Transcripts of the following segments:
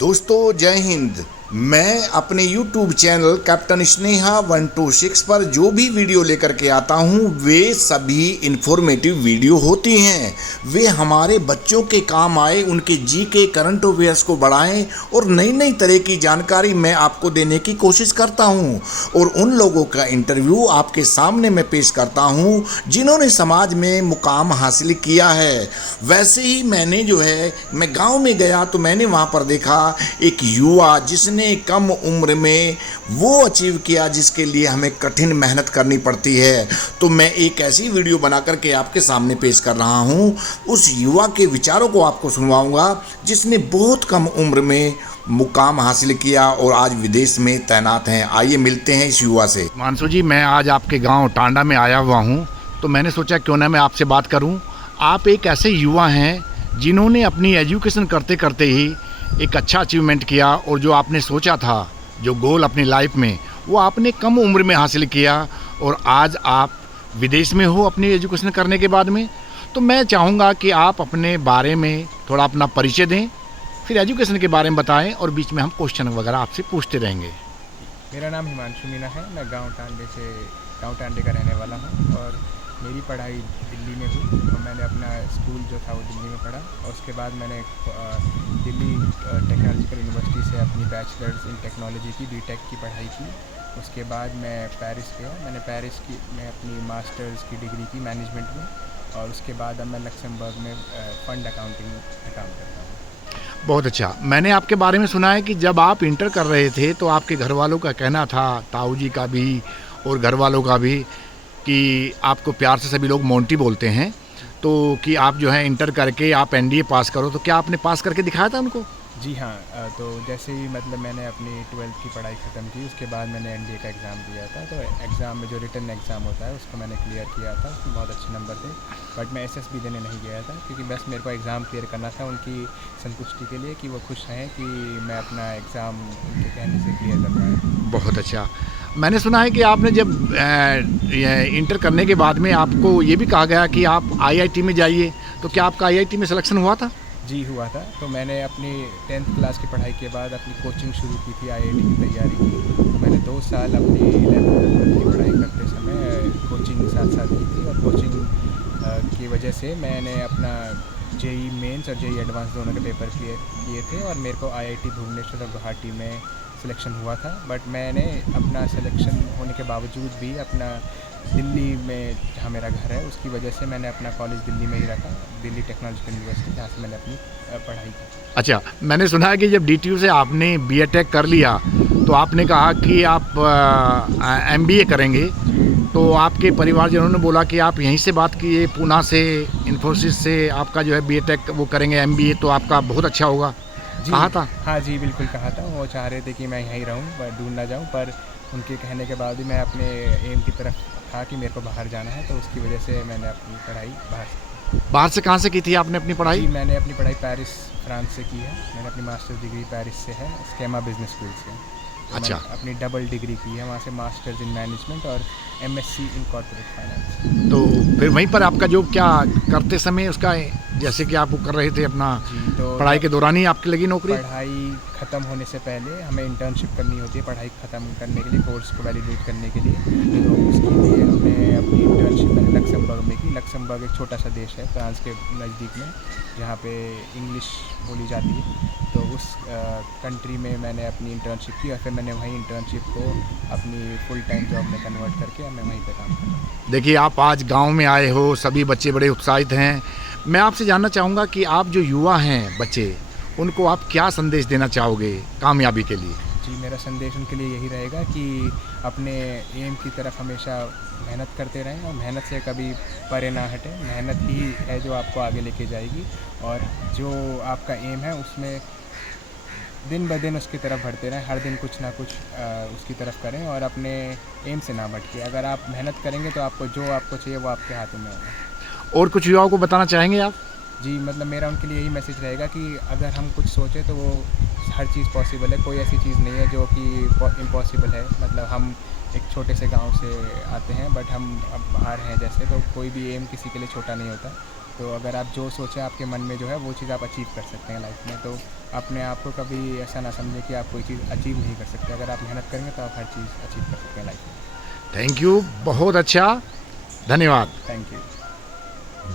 दोस्तों जय हिंद। मैं अपने YouTube चैनल कैप्टन स्नेहा 126 पर जो भी वीडियो लेकर के आता हूं वे सभी इन्फॉर्मेटिव वीडियो होती हैं। वे हमारे बच्चों के काम आए, उनके जी के करंट अफेयर्स को बढ़ाएं और नई नई तरह की जानकारी मैं आपको देने की कोशिश करता हूं और उन लोगों का इंटरव्यू आपके सामने मैं पेश करता हूं जिन्होंने समाज में मुकाम हासिल किया है। वैसे ही मैंने मैं गांव में गया तो मैंने वहां पर देखा एक युवा जिसने कम उम्र में वो अचीव किया जिसके लिए हमें कठिन मेहनत करनी पड़ती है। तो मैं एक ऐसी वीडियो बना करके आपके सामने पेश कर रहा हूं, उस युवा के विचारों को आपको सुनवाऊंगा जिसने बहुत कम उम्र में मुकाम हासिल किया और आज विदेश में तैनात हैं। आइए मिलते हैं इस युवा से। मानसू जी, मैं आज आपके गांव टांडा में आया हुआ हूं, तो मैंने सोचा क्यों ना मैं आपसे बात करूं। आप एक ऐसे युवा हैं जिन्होंने अपनी एजुकेशन करते करते ही एक अच्छा अचीवमेंट किया और जो आपने सोचा था, जो गोल अपनी लाइफ में, वो आपने कम उम्र में हासिल किया और आज आप विदेश में हो अपनी एजुकेशन करने के बाद में। तो मैं चाहूँगा कि आप अपने बारे में थोड़ा अपना परिचय दें, फिर एजुकेशन के बारे में बताएं और बीच में हम क्वेश्चन वगैरह आपसे पूछते रहेंगे। मेरा नाम हिमांशु मीना है। मैं गांव टांडे का रहने वाला हूं और मेरी पढ़ाई दिल्ली में हुई और मैंने अपना स्कूल जो था वो दिल्ली में पढ़ा और उसके बाद मैंने दिल्ली टेक्नोलॉजिकल यूनिवर्सिटी से अपनी बैचलर्स इन टेक्नोलॉजी की बीटेक की पढ़ाई की। उसके बाद मैं पेरिस गया। मैंने पेरिस की मैं अपनी मास्टर्स की डिग्री की मैनेजमेंट में और उसके बाद अब मैं लक्समबर्ग में फ़ंड अकाउंटिंग में काम करता हूँ। बहुत अच्छा। मैंने आपके बारे में सुना है कि जब आप इंटर कर रहे थे तो आपके घर वालों का कहना था, ताऊ जी का भी और घर वालों का भी, कि आपको प्यार से सभी लोग मोंटी बोलते हैं, तो कि आप जो है इंटर करके आप एनडीए पास करो। तो क्या आपने पास करके दिखाया था उनको? जी हाँ, तो जैसे ही मतलब मैंने अपनी 12th की पढ़ाई ख़त्म की उसके बाद मैंने एनडीए का एग्ज़ाम दिया था। तो एग्ज़ाम में जो रिटन एग्ज़ाम होता है उसको मैंने क्लियर किया था, उसमें बहुत अच्छे नंबर थे। बट मैं एसएसबी देने नहीं गया था क्योंकि बस मेरे को एग्ज़ाम क्लियर करना था उनकी संतुष्टि के लिए, कि वो खुश हैं कि मैं अपना एग्ज़ाम उनके कहने से क्लियर कर पाया। बहुत अच्छा। मैंने सुना है कि आपने जब इंटर करने के बाद में आपको ये भी कहा गया कि आप आईआईटी में जाइए, तो क्या आपका आईआईटी में सिलेक्शन हुआ था? जी हुआ था। तो मैंने अपनी 10th क्लास की पढ़ाई के बाद अपनी कोचिंग शुरू की थी, आईआईटी की तैयारी की। तो मैंने 2 साल अपनी 11th की पढ़ाई करते समय कोचिंग साथ साथ की थी और कोचिंग की वजह से मैंने अपना जेई मेंस और जेई एडवांस दोनों के पेपर किए थे और मेरे को आईआईटी भुवनेश्वर और गुवाहाटी में सिलेक्शन हुआ था। बट मैंने अपना सिलेक्शन होने के बावजूद भी अपना दिल्ली में जहाँ मेरा घर है उसकी वजह से मैंने अपना कॉलेज दिल्ली में ही रखा, दिल्ली टेक्नोलॉजिकल यूनिवर्सिटी, जहाँ से मैंने अपनी पढ़ाई की। अच्छा, मैंने सुना है कि जब डीटीयू से आपने बीटेक कर लिया तो आपने कहा कि आप एमबीए करेंगे, तो आपके परिवारजनों ने बोला कि आप यहीं से बात कीजिए, पूना से, इन्फोसिस से आपका जो है बीटेक वो करेंगे एमबीए, तो आपका बहुत अच्छा होगा। कहा था? हाँ जी, बिल्कुल कहा था। वो चाह रहे थे कि मैं यहीं रहूँ, दूर ना जाऊँ, पर उनके कहने के बाद भी मैं अपने एम की तरफ था कि मेरे को बाहर जाना है, तो उसकी वजह से मैंने अपनी पढ़ाई बाहर से कहाँ से की थी आपने अपनी पढ़ाई? जी, मैंने अपनी पढ़ाई पेरिस, फ्रांस से की है। मैंने अपनी मास्टर्स डिग्री पेरिस से है, स्केमा बिजनेस स्कूल से। तो अच्छा। मैंने अपनी डबल डिग्री की है वहाँ से, मास्टर्स इन मैनेजमेंट और एमएससी इन कॉर्पोरेट फाइनेंस। तो फिर वहीं पर आपका जो क्या करते समय उसका, जैसे कि आप वो कर रहे थे अपना जी, तो पढ़ाई के दौरान ही आपकी लगी नौकरी? पढ़ाई ख़त्म होने से पहले हमें इंटर्नशिप करनी होती है, पढ़ाई ख़त्म करने के लिए, कोर्स को वैलिडेट करने के लिए। तो उसके लिए हमें अपनी इंटर्नशिप मैंने लक्समबर्ग में की। लक्समबर्ग एक छोटा सा देश है फ्रांस के नज़दीक में, जहाँ पे इंग्लिश बोली जाती है। तो उस कंट्री में मैंने अपनी इंटर्नशिप की और फिर मैंने वहीं इंटर्नशिप को अपनी फुल टाइम जॉब में कन्वर्ट करके मैं वहीं पे काम कर रहा हूँ। देखिए, आप आज गांव में आए हो, सभी बच्चे बड़े उत्साहित हैं। मैं आपसे जानना चाहूँगा कि आप जो युवा हैं बच्चे, उनको आप क्या संदेश देना चाहोगे कामयाबी के लिए? जी, मेरा संदेश उनके लिए यही रहेगा कि अपने एम की तरफ हमेशा मेहनत करते रहें और मेहनत से कभी परे ना हटें। मेहनत ही है जो आपको आगे लेके जाएगी और जो आपका एम है उसमें दिन ब दिन उसकी तरफ बढ़ते रहें। हर दिन कुछ ना कुछ उसकी तरफ करें और अपने एम से ना भटके। अगर आप मेहनत करेंगे तो आपको जो आपको चाहिए वो आपके हाथों में होगा। और कुछ युवाओं को बताना चाहेंगे आप? जी, मतलब मेरा उनके लिए यही मैसेज रहेगा कि अगर हम कुछ सोचें तो वो हर चीज़ पॉसिबल है। कोई ऐसी चीज़ नहीं है जो कि इम्पॉसिबल है। मतलब हम एक छोटे से गांव से आते हैं, बट हम अब बाहर हैं जैसे, तो कोई भी एम किसी के लिए छोटा नहीं होता। तो अगर आप जो सोचें आपके मन में जो है वो चीज़ आप अचीव कर सकते हैं लाइफ में। तो अपने आप को कभी ऐसा ना समझें कि आप कोई चीज़ अचीव नहीं कर सकते। अगर आप मेहनत करेंगे तो आप हर चीज़ अचीव कर सकते हैं लाइफ में। थैंक यू, बहुत अच्छा, धन्यवाद। Thank you.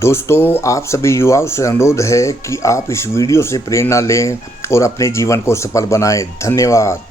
दोस्तों, आप सभी युवाओं से अनुरोध है कि आप इस वीडियो से प्रेरणा लें और अपने जीवन को सफल बनाएं। धन्यवाद।